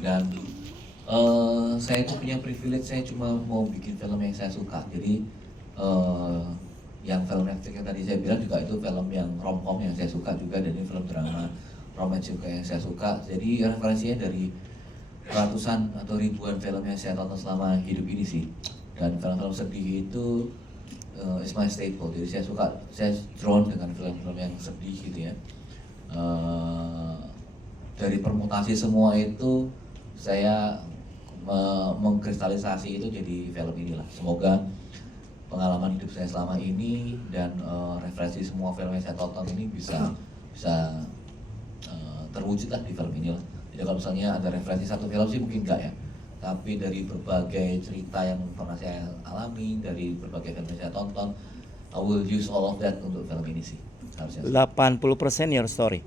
Dan saya itu punya privilege, saya cuma mau bikin film yang saya suka. Jadi yang film Netflix yang tadi saya bilang juga itu film yang romcom yang saya suka juga, dan ini film drama romance juga yang saya suka. Jadi referensinya dari ratusan atau ribuan film yang saya tonton selama hidup ini sih. Dan film-film sedih itu is my staple. Jadi saya suka, saya drawn dengan film-film yang sedih gitu ya. Dari permutasi semua itu saya mengkristalisasi itu jadi film inilah. Semoga pengalaman hidup saya selama ini dan referensi semua film yang saya tonton ini bisa terwujud lah di film inilah. Jadi kalau misalnya ada referensi satu film sih mungkin enggak ya, tapi dari berbagai cerita yang pernah saya alami, dari berbagai film yang saya tonton, I will use all of that untuk film ini sih harusnya. 80% your story.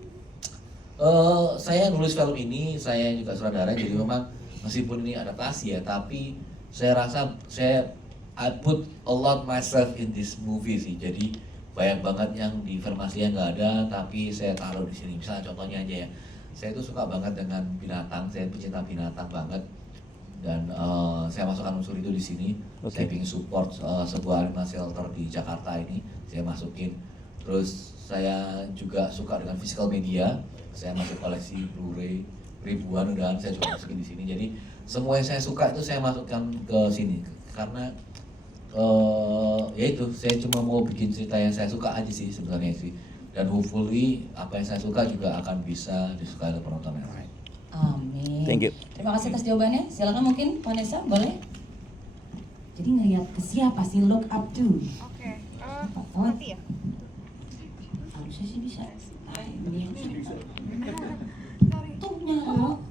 Saya nulis film ini, saya juga sutradara, jadi memang meskipun ini adaptasi ya, tapi saya rasa I put a lot myself in this movie sih. Jadi banyak banget yang di informasi yang nggak ada, tapi saya taruh di sini. Misalnya contohnya aja ya, saya itu suka banget dengan binatang, saya pecinta binatang banget, dan saya masukkan unsur itu di sini. Saya ingin support sebuah animal shelter di Jakarta ini, saya masukin. Terus saya juga suka dengan physical media, saya masuk koleksi Blu-ray ribuan udah saya coba masukin di sini. Jadi semua yang saya suka itu saya masukkan ke sini karena ya itu, saya cuma mau bikin cerita yang saya suka aja sih sebenarnya sih, dan hopefully apa yang saya suka juga akan bisa disukai oleh penonton yang lain. Amin. Thank you. Terima kasih atas jawabannya. Silakan mungkin Vanessa, boleh? Jadi ngeliat ke siapa sih look up to? Oke, Oh, mati ya? harusnya sih bisa. Ini Sorry. tuh nyala. Oh,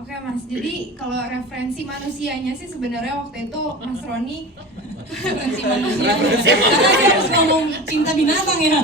oke Mas. Jadi kalau referensi manusianya sih sebenarnya waktu itu Mas Roni Referensi manusia. Karena dia harus ngomong cinta binatang ya.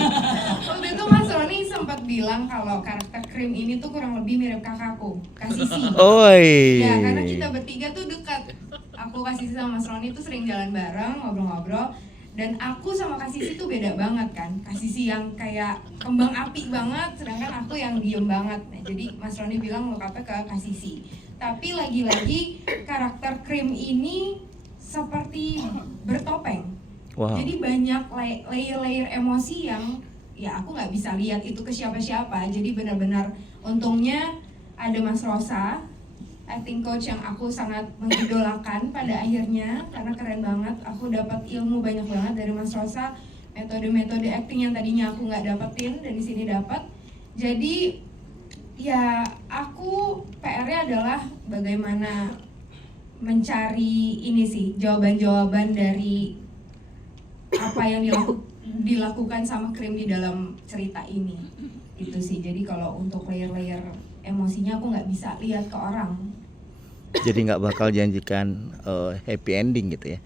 waktu itu Mas Roni sempat bilang kalau karakter Krim ini tuh kurang lebih mirip kakakku, Kak Sisi. Oi. Ya, karena kita bertiga tuh dekat. Aku Kak Sisi sama Mas Roni tuh sering jalan bareng, ngobrol-ngobrol. Dan aku sama Kak Sisi tuh beda banget kan. Kak Sisi yang kayak kembang api banget, sedangkan aku yang diem banget. Nah, jadi Mas Roni bilang look up-nya ke Kak Sisi. Tapi lagi-lagi karakter Krim ini seperti bertopeng. Wow. Jadi banyak layer-layer emosi yang ya aku nggak bisa lihat itu ke siapa-siapa. Jadi benar-benar untungnya ada Mas Rosa, acting coach yang aku sangat mengidolakan pada akhirnya, karena keren banget. Aku dapat ilmu banyak banget dari Mas Rosa, metode-metode acting yang tadinya aku nggak dapetin dan di sini dapat. Jadi ya aku PR-nya adalah bagaimana mencari ini sih, jawaban-jawaban dari apa yang dilakukan sama Krim di dalam cerita ini. Itu sih. Jadi kalau untuk layer-layer emosinya aku nggak bisa lihat ke orang. Jadi nggak bakal janjikan happy ending gitu ya?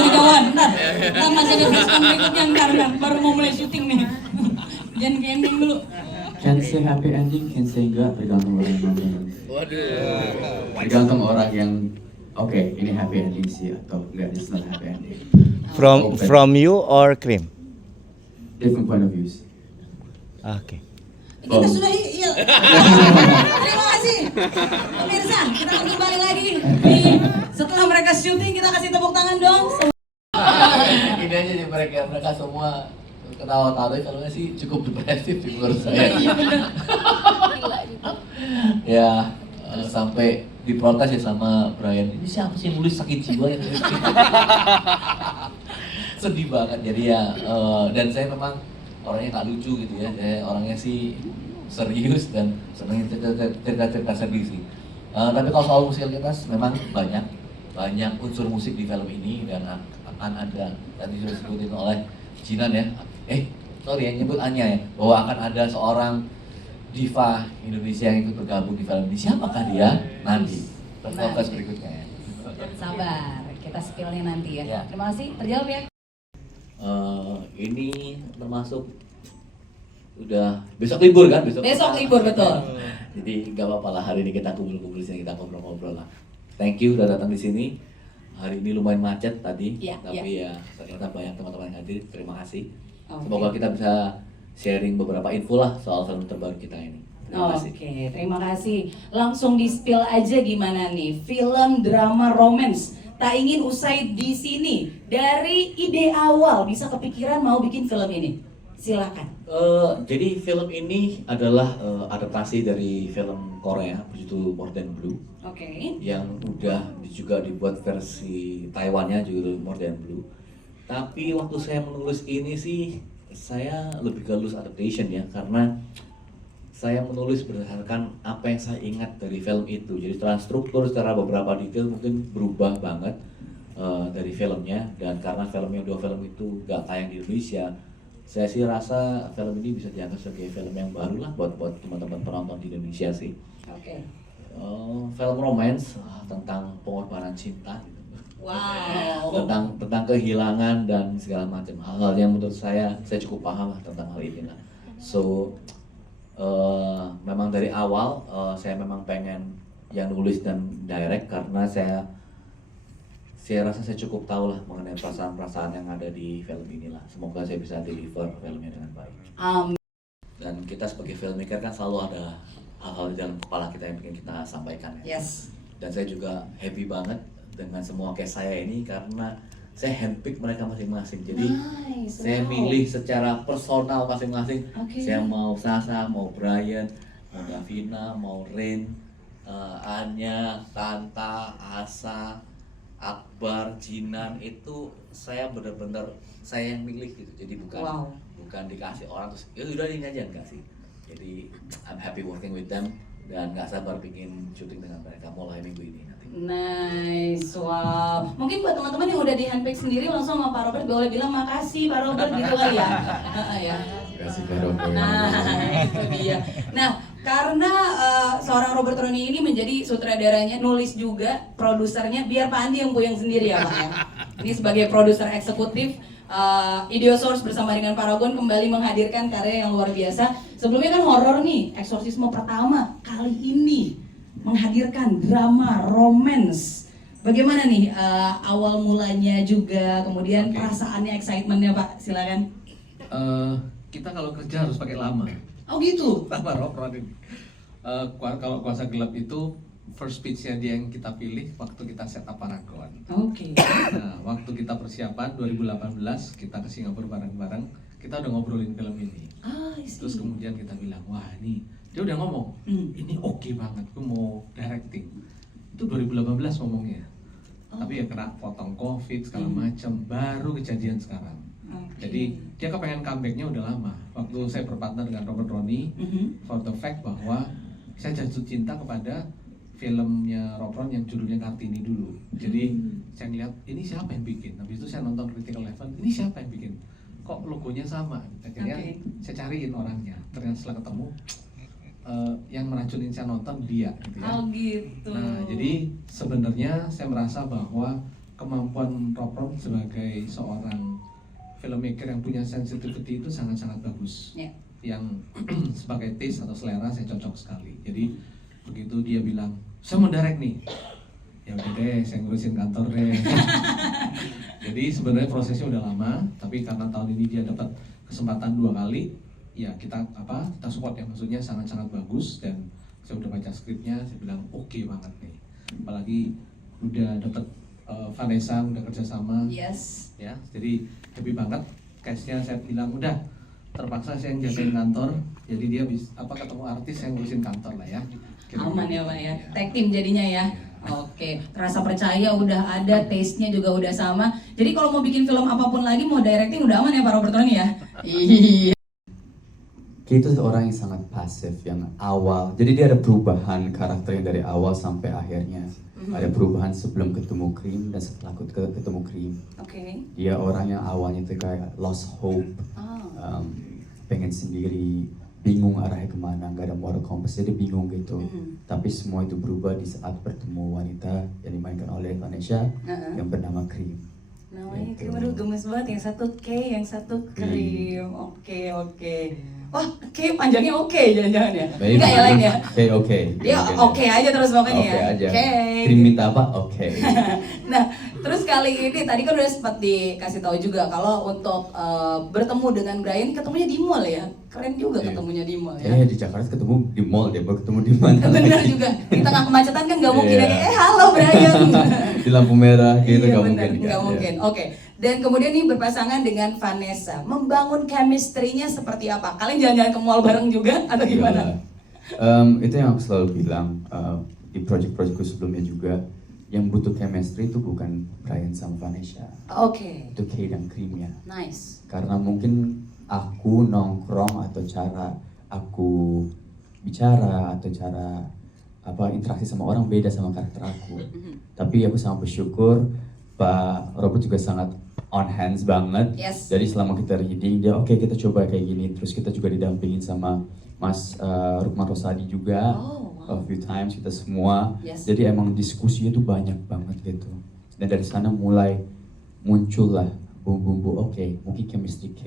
Kejauhan. Ntar masih ada respon berikutnya ntar baru mau mulai syuting nih. Jangan ke ending dulu. Can say happy ending, can say enggak, tergantung orang yang nonton. Tergantung orang yang oke, ini happy ending sih atau enggak, it's not happy ending. From you or Krim? Different point of views. Oke. Kita sudah iya. Terima kasih. Pemirsa, kita akan kembali lagi setelah mereka syuting. Kita kasih tepuk tangan dong. Ini aja nih, mereka semua ketawa-tawa, kalau sih cukup depresif di menurut saya. Ya sampai diprotes ya sama Brian, ini siapa sih yang nulis sakit jiwa yang nulis? Sedih banget. Jadi ya dan saya memang orangnya nggak lucu gitu ya, saya orangnya sih serius dan senang cerita-cerita sedih sih. Tapi kalau soal musikalitas memang banyak unsur musik di film ini, dan akan ada, tadi sudah disebutin oleh Jinan ya, sorry yang nyebut Anya ya, bahwa akan ada seorang diva Indonesia yang ikut bergabung di film ini. Siapakah dia? Nanti podcast berikutnya ya. Sabar, kita spillnya nanti ya. Ya. Terima kasih. Terjawab ya. Ini termasuk udah besok libur kan? Besok libur, betul. Jadi nggak apa-apa lah, hari ini kita kumpul-kumpul di sini, kita ngobrol-ngobrol lah. Thank you udah datang di sini. Hari ini lumayan macet tadi, tapi ya ternyata banyak teman-teman yang hadir. Terima kasih. Okay. Semoga kita bisa sharing beberapa info lah soal film terbaru kita ini. Terima kasih. Oke, terima kasih. Langsung di-spill aja gimana nih film drama romance Tak Ingin Usai di Sini. Dari ide awal bisa kepikiran mau bikin film ini. Silakan. Jadi film ini adalah adaptasi dari film Korea berjudul More Than Blue Oke. yang udah juga dibuat versi Taiwannya juga More Than Blue. Tapi waktu saya menulis ini sih saya lebih ke loose adaptation ya, karena saya menulis berdasarkan apa yang saya ingat dari film itu. Jadi secara struktur, secara beberapa detail mungkin berubah banget dari filmnya, dan karena dua film itu gak tayang di Indonesia, saya sih rasa film ini bisa dianggap sebagai film yang baru lah buat teman-teman penonton di Indonesia sih. Oke. Film romance tentang pengorbanan cinta gitu. Wow. tentang kehilangan dan segala macam hal-hal yang menurut saya cukup paham lah tentang hal ini lah. So memang dari awal saya memang pengen yang nulis dan direct, karena saya rasa saya cukup tahu lah mengenai perasaan-perasaan yang ada di film inilah. Semoga saya bisa deliver filmnya dengan baik. Dan kita sebagai filmmaker kan selalu ada hal-hal di dalam kepala kita yang ingin kita sampaikan ya. Yes. Dan saya juga happy banget dengan semua case saya ini karena saya handpick mereka masing-masing. Jadi Nice, saya wow. milih secara personal masing-masing. Oke. Saya mau Sasa, mau Brian, mau Davina, mau Rain, Anya, Tanta, Asa, Akbar, Jinan, itu saya benar-benar saya yang milih gitu. Jadi bukan dikasih orang terus ya udah ini aja, enggak sih. Jadi I'm happy working with them dan nggak sabar bikin syuting dengan mereka mulai minggu ini nanti. Nice, wow. Mungkin buat teman-teman yang udah di handpick sendiri langsung sama Pak Robert boleh bilang makasih Pak Robert gitu kali ya. Ya. Terima kasih Pak Robert. Nah, itu dia. Nah, karena seorang Robert Roni ini menjadi sutradaranya, nulis juga, produsernya, biar Pak Andi yang puyeng sendiri ya Pak ya. Ini sebagai produser eksekutif, Ideosource bersama dengan Paragon kembali menghadirkan karya yang luar biasa. Sebelumnya kan horor nih, Eksorsisme pertama, kali ini menghadirkan drama romance. Bagaimana nih awal mulanya juga, kemudian perasaannya, excitementnya Pak, silakan. Kita kalau kerja harus pakai lama. Oh gitu. Lama Rob ini. Kalau Kuasa Gelap itu first pitch-nya dia yang kita pilih waktu kita set up Paragon. Oke. Nah, waktu kita persiapan 2018 kita ke Singapura bareng-bareng, kita udah ngobrolin film ini. I see. Terus kemudian kita bilang, wah ini dia udah ngomong, ini oke banget, gue mau directing. Itu 2018 ngomongnya. Tapi ya kena potong COVID segala macam, baru kejadian sekarang. Jadi dia kepengen comeback-nya udah lama. Waktu saya berpartner dengan Robert Roni, for the fact bahwa saya jatuh cinta kepada filmnya Rob Ron yang judulnya Kartini dulu. Jadi saya ngeliat ini siapa yang bikin. Habis itu saya nonton Critical Level, ini siapa yang bikin. Kok logonya sama? Akhirnya saya cariin orangnya. Ternyata setelah ketemu yang meracunin saya nonton dia gitu ya. Oh gitu. Nah, jadi sebenarnya saya merasa bahwa kemampuan Rob Ron sebagai seorang filmmaker yang punya sensitivity itu sangat-sangat bagus. Ya. Yang sebagai taste atau selera saya cocok sekali. Jadi begitu dia bilang, saya mau direct nih. Ya udah deh, saya ngurusin kantor deh. Jadi sebenarnya prosesnya udah lama, tapi karena tahun ini dia dapat kesempatan 2 kali, ya kita support ya, maksudnya sangat-sangat bagus. Dan saya udah baca skripnya, saya bilang oke banget nih. Apalagi udah dapat Vanessa udah kerjasama. Yes. Ya, jadi happy banget. Case-nya saya bilang udah terpaksa saya yang jagain kantor, jadi dia bisa ketemu artis yang ngurusin kantor lah ya. Aman ya Pak ya. Tag team jadinya ya. Oke, rasa percaya udah ada, taste-nya juga udah sama. Jadi kalau mau bikin film apapun lagi, mau directing udah aman ya Pak Robert Roni ya? Iya. Kita itu orang yang sangat pasif, yang awal. Jadi dia ada perubahan karakternya dari awal sampai akhirnya. Ada perubahan sebelum ketemu Krim dan setelah ketemu Krim. Oke. Dia orang yang awalnya itu kayak lost hope, pengen sendiri, bingung arahnya kemana, nggak ada moral compass, jadi bingung gitu. Tapi semua itu berubah di saat bertemu wanita yang dimainkan oleh Vanessa yang bernama Krim. Namanya Gitu. Krim, aduh gemes banget. Yang satu K, yang satu Krim. Oke. Wah, K panjangnya oke jangan-jangan ya? Enggak ya lain ya? Oke. Dia oke aja terus pokoknya ya? Oke aja. Oke. Krim minta apa? Oke. Nah, Terus kali ini tadi kan udah sempat dikasih tahu juga kalau untuk bertemu dengan Brian ketemunya di mall ya. Keren juga Iya. ketemunya di mall ya. Kayaknya di Jakarta ketemu di mall deh, baru ketemu di mana? Bener juga. Di tengah kemacetan kan nggak mungkin Iya. ya kayak halo Brian. Di lampu merah gitu Iya, nggak bener, mungkin. nggak kan? mungkin. Oke. Dan kemudian nih berpasangan dengan Vanessa. Membangun chemistry-nya seperti apa? Kalian jalan-jalan ke mall bareng juga atau Iya. gimana? Itu yang aku selalu bilang di project-projectku sebelumnya juga, yang butuh chemistry itu bukan Brian sama Vanessa, Oke. itu Kay dan Cream ya. Nice. Karena mungkin aku nongkrong atau cara aku bicara atau cara interaksi sama orang beda sama karakter aku. Tapi aku sangat bersyukur Pak Robert juga sangat on hands banget. Yes. Jadi selama kita reading dia oke, kita coba kayak gini. Terus kita juga didampingin sama Mas Rukman Rosadi juga. Oh, wow. A few times kita semua. Yes. Jadi emang diskusinya tuh banyak banget gitu. Dan dari sana mulai muncul lah bumbu-bumbu mungkin chemistry K,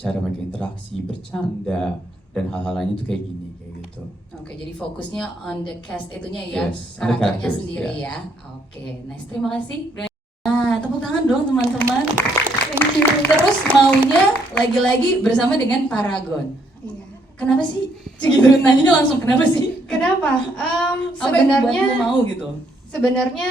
cara mereka interaksi, bercanda dan hal-hal lainnya tuh kayak gini kayak gitu. Oke, jadi fokusnya on the cast itunya ya, Yes, on the karakternya characters, sendiri yeah. ya. Oke, nice. Terima kasih. Nah, tepuk tangan dong teman-teman. Thank you. Terus maunya lagi-lagi bersama dengan Paragon. Iya. Kenapa sih? Gitu nanyanya langsung kenapa sih? Kenapa? Apa yang Sebenarnya buatmu mau gitu? Sebenarnya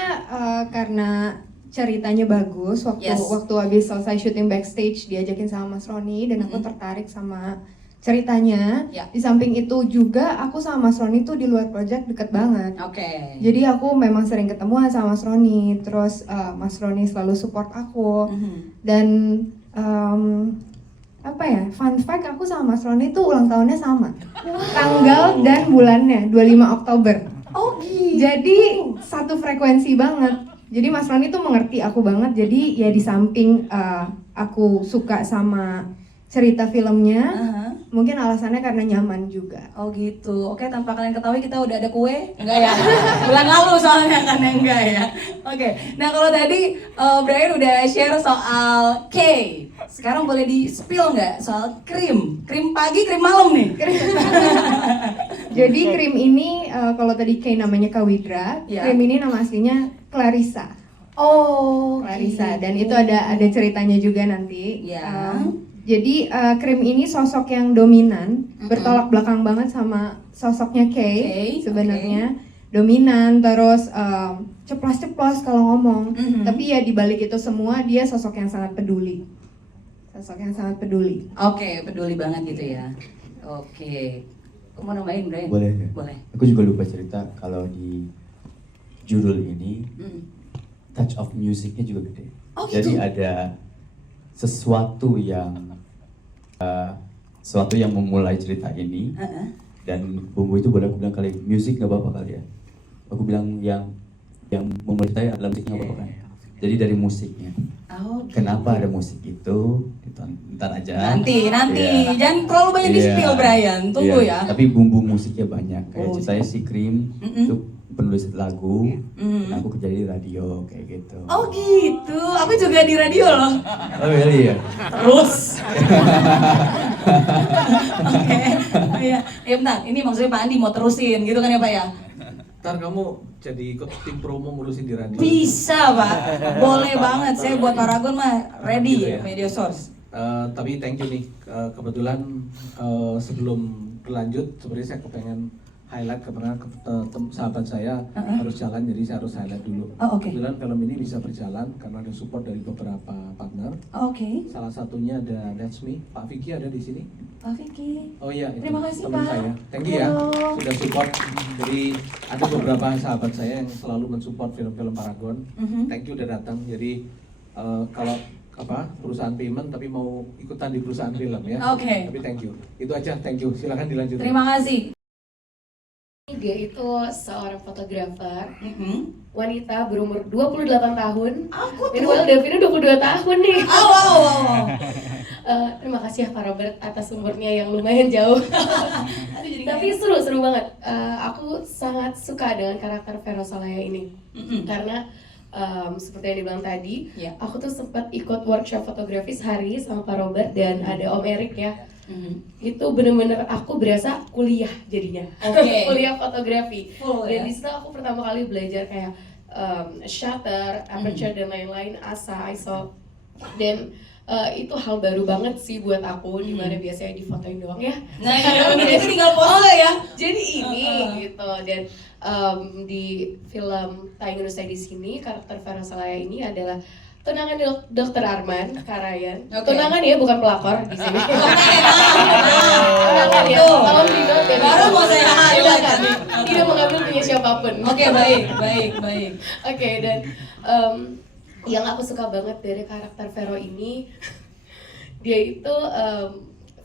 karena ceritanya bagus waktu Yes. waktu habis selesai syuting backstage diajakin sama Mas Roni dan aku tertarik sama ceritanya. Ya. Di samping itu juga aku sama Mas Roni tuh di luar project deket banget. Oke. Jadi aku memang sering ketemuan sama Mas Roni, terus Mas Roni selalu support aku Mhm. dan fun fact aku sama Mas Roni tuh ulang tahunnya sama, tanggal dan bulannya 25 Oktober. Oh gitu. Jadi satu frekuensi banget. Jadi Mas Roni tuh mengerti aku banget. Jadi ya di samping aku suka sama cerita filmnya, Aha. mungkin alasannya karena nyaman juga. Oh gitu. Oke, tanpa kalian ketahui kita udah ada kue? Enggak ya? Bulan lalu soalnya kan enggak ya. Oke. Nah, kalau tadi Brian udah share soal K. Sekarang boleh di-spill nggak soal krim? Krim pagi, krim malam nih. Jadi krim ini kalau tadi Kay namanya Kawidra, Ya. krim ini nama aslinya Clarissa. Oh, Clarissa dan gitu. itu ada ceritanya juga nanti. Ya. Jadi krim ini sosok yang dominan, bertolak belakang banget sama sosoknya Kay Kay, sebenarnya. Dominan, terus ceplos-ceplos kalau ngomong. Mhm. Tapi ya dibalik itu semua dia sosok yang sangat peduli. Sosok yang sangat peduli. Oke, peduli banget gitu ya. Oke. Kamu mau nambahin, Brian? Boleh ya? Boleh. Aku juga lupa cerita kalau di judul ini Mm. touch of musicnya juga gede. Oh, Jadi gitu? ada sesuatu yang memulai cerita ini Heeh. dan bumbu itu boleh aku bilang kali musik nggak apa-apa kali ya. Aku bilang yang memulai cerita adalah musik nggak apa-apa kan. Jadi dari musiknya. Oh, gitu. Kenapa ada musik itu? Ntar aja. Nanti. Iya. Jangan terlalu banyak di Iya. spill, Brian. Tunggu Iya, ya. Tapi bumbu musiknya banyak. Kayak Oh, ceritanya si Cream Mm-mm. itu penulis lagu, Mm. dan aku kerja di radio kayak gitu. Oh gitu. Aku juga di radio loh. Oh really ya? Terus. Oke. Oh, iya. Ya bentar, ini maksudnya Pak Andi mau terusin gitu kan ya Pak ya? Ntar kamu jadi ikut tim promo ngurusin di radio. Bisa Pak. Boleh banget. Saya buat Paragon mah ready Gitu ya? media source. Tapi thank you nih, kebetulan sebelum berlanjut sebenarnya saya kepengen highlight karena sahabat saya harus jalan, jadi saya harus highlight dulu. Oh, oke. Kebetulan film ini bisa berjalan karena ada support dari beberapa partner. Oke. Salah satunya ada That's Me, Pak Vicky ada di sini. Pak Vicky. Oh iya, itu Terima kasih, teman Pak. saya. Thank you ya, Halo. sudah support. Jadi ada beberapa sahabat saya yang selalu mensupport film-film Paragon. Mhm. Thank you udah datang. Jadi kalau perusahaan payment tapi mau ikutan di perusahaan film ya. Oke. Tapi thank you. Itu aja, thank you. Silakan dilanjutkan. Terima kasih. Dia itu seorang fotografer Mhm. wanita berumur 28 tahun. Aku Dan well, Davina 22 tahun nih. Wow. Terima kasih ya Pak Robert atas umurnya yang lumayan jauh. Tapi seru banget. Aku sangat suka dengan karakter Vero Salaya ini. Karena seperti yang dibilang tadi, Ya. aku tuh sempat ikut workshop fotografi sehari sama Pak Robert dan ada Om Erik ya. Itu bener-bener aku berasa kuliah jadinya. Oke. Kuliah fotografi. Full, Dan ya? di situ aku pertama kali belajar kayak shutter, aperture dan lain-lain, ASA, ISO, dan itu hal baru banget sih buat aku, dimana biasanya difotoin doang ya. Nah, itu tinggal pose ya. Jadi ini gitu, dan di film Tak Ingin Usai di Sini, karakter Vera Salaya ini adalah tunangan Dokter Arman Karayan. Oke. Tunangan ya, bukan pelakor di sini. Tunangan ya, Betul. tolong di note ya. Baru mau saya highlight tadi. Tidak mengambil punya siapapun. Oke, baik. Oke, dan yang aku suka banget dari karakter Vero ini, dia itu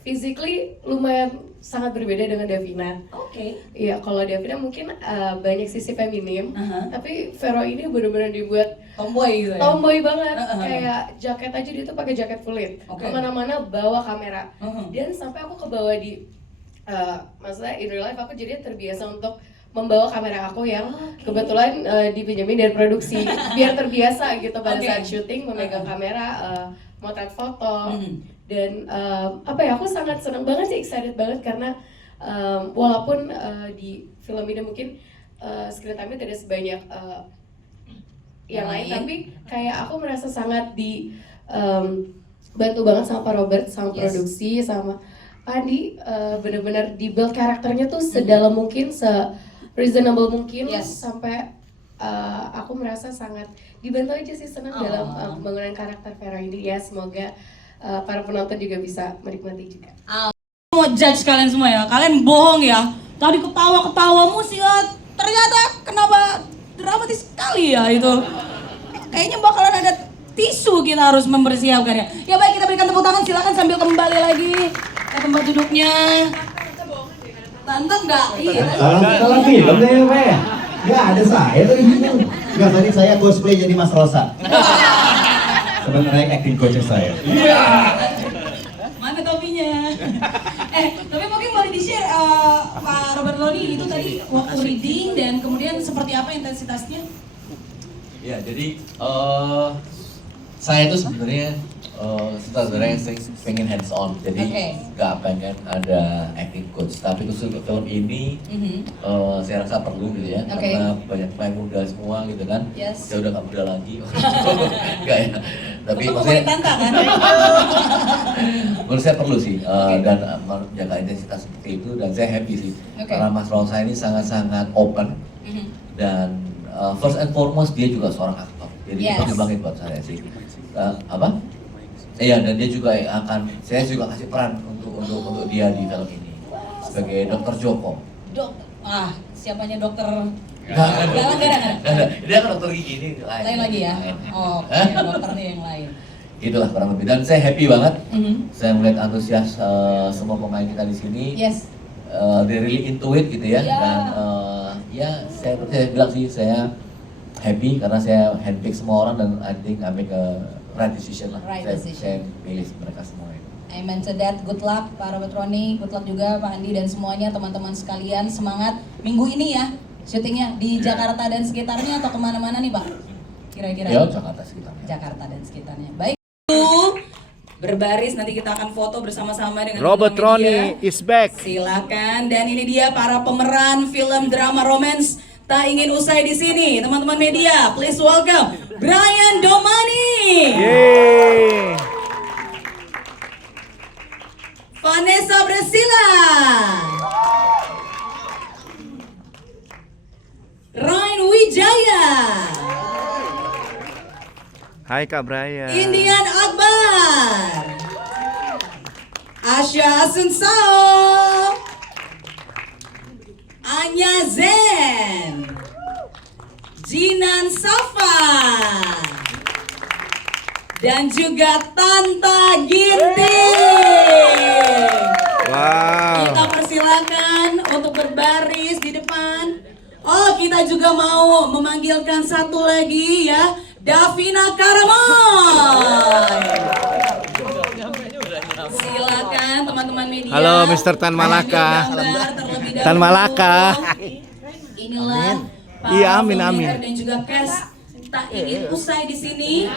physically lumayan sangat berbeda dengan Davina. Oke. Iya, kalau Davina mungkin banyak sisi feminim, Aha. tapi Vero ini benar-benar dibuat Tomboy gitu ya. tomboy banget. Aha. Kayak jaket aja dia tuh pakai jaket kulit. Oke. Kemana-mana bawa kamera. Aha. Dan sampai aku kebawa di, maksudnya in real life aku jadi terbiasa untuk membawa kamera aku yang kebetulan dipinjemin dari produksi biar terbiasa gitu pada Oke. saat syuting memegang kamera, motret foto. Dan apa ya, aku sangat senang banget sih, excited banget karena walaupun di film ini mungkin screen time-nya tidak sebanyak yang lain, tapi kayak aku merasa sangat bantu banget sama Pak Robert, sama Yes. produksi, sama Pak Andi, bener-bener di build karakternya tuh sedalam mungkin, se-reasonable mungkin, Yes. sampai aku merasa sangat dibantu aja sih, senang dalam pembangunan karakter Vera ini ya. Semoga para penonton juga bisa menikmati juga. Mau judge kalian semua ya, kalian bohong ya. Tadi ketawa-ketawamu sih ya, ternyata kenapa dramatis sekali ya itu. Kayaknya bakalan ada tisu, kita harus mempersiapkan ya. Ya baik, kita berikan tepuk tangan, silakan sambil kembali lagi ke tempat duduknya. Tante enggak? Iya. Salah film deh ya, Pak ya? Nggak ada saya tuh di situ. Nggak, tadi saya cosplay jadi Mas Rosa. Sebenarnya acting coach saya. Mana topinya? Tapi mungkin boleh di-share Pak Robert Loni itu tadi waktu reading dan kemudian seperti apa intensitasnya? Ya, jadi saya tuh sebenarnya sutradara yang pengen hands on, jadi Oke. nggak pengen ada acting coach. Tapi khusus untuk film ini saya rasa perlu gitu ya, Oke. karena banyak pemain muda semua gitu kan. Yes. Saya udah nggak muda lagi, nggak ya. Tapi Untuk maksudnya ditantang kan? menurut saya perlu sih dan menjaga intensitas seperti itu, dan saya happy sih Oke. karena Mas Rosa ini sangat-sangat open dan first and foremost dia juga seorang aktor, jadi Yes. pertimbangin buat saya sih. Apa? Iya, dan dia juga saya juga kasih peran untuk dia di film ini sebagai Dokter Joko. Siapanya dokter? Nggak ada. Dia kan dokter gigi ini Lain lagi ya? lain. Oh, dokternya yang lain. Itulah kurang lebih, dan saya happy banget. Saya melihat antusias semua pemain kita di sini. Yes. They really into it gitu ya. Yeah. Dan ya saya bilang sih saya happy karena saya handpick semua orang, dan I think I make a right decision lah. Right Saya decision. pilih mereka semua itu. Amen to that. Good luck Pak Robert Roni, good luck juga Pak Andi dan semuanya, teman-teman sekalian. Semangat minggu ini ya, syutingnya di Jakarta dan sekitarnya atau kemana-mana nih Pak? Kira-kira? Ya, Jakarta sekitarnya. Jakarta dan sekitarnya. Baik. Berbaris, nanti kita akan foto bersama-sama dengan Robert teman-teman media. Roni is back. Silakan, dan ini dia para pemeran film drama romance Tak Ingin Usai di Sini. Teman-teman media, please welcome Brian Domani, Yeay. Vanessa Bresila, Ryan Wijaya, Hai Kak Brian. Indian Akbar, Asya Asunsao, Anya Zen, Jinan Safa, dan juga Tanta Ginting. Wow. Kita persilakan untuk berbaris di depan. Oh, kita juga mau memanggilkan satu lagi ya, Davina Karamoy. Silakan teman-teman media. Halo, Mr. Tan Malaka. Ambil gambar terlebih dahulu. Tan Malaka. Inilah para Iya, amin, amin. filmmaker dan juga cast Tak Ingin Usai di sini.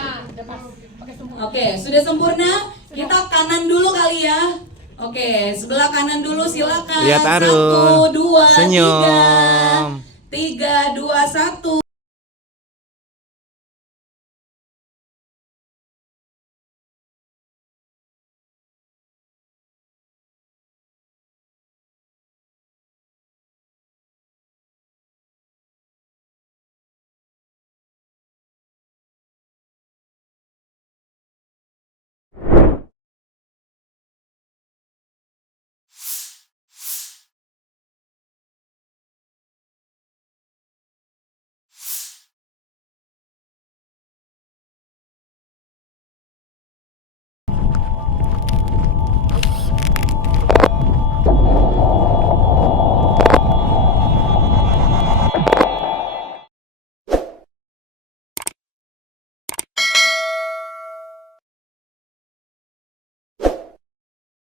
Oke, sudah sempurna. Kita kanan dulu kali ya. Oke, sebelah kanan dulu silakan. Lihat Arun. 1, 2, Senyum. 3, 2, 1.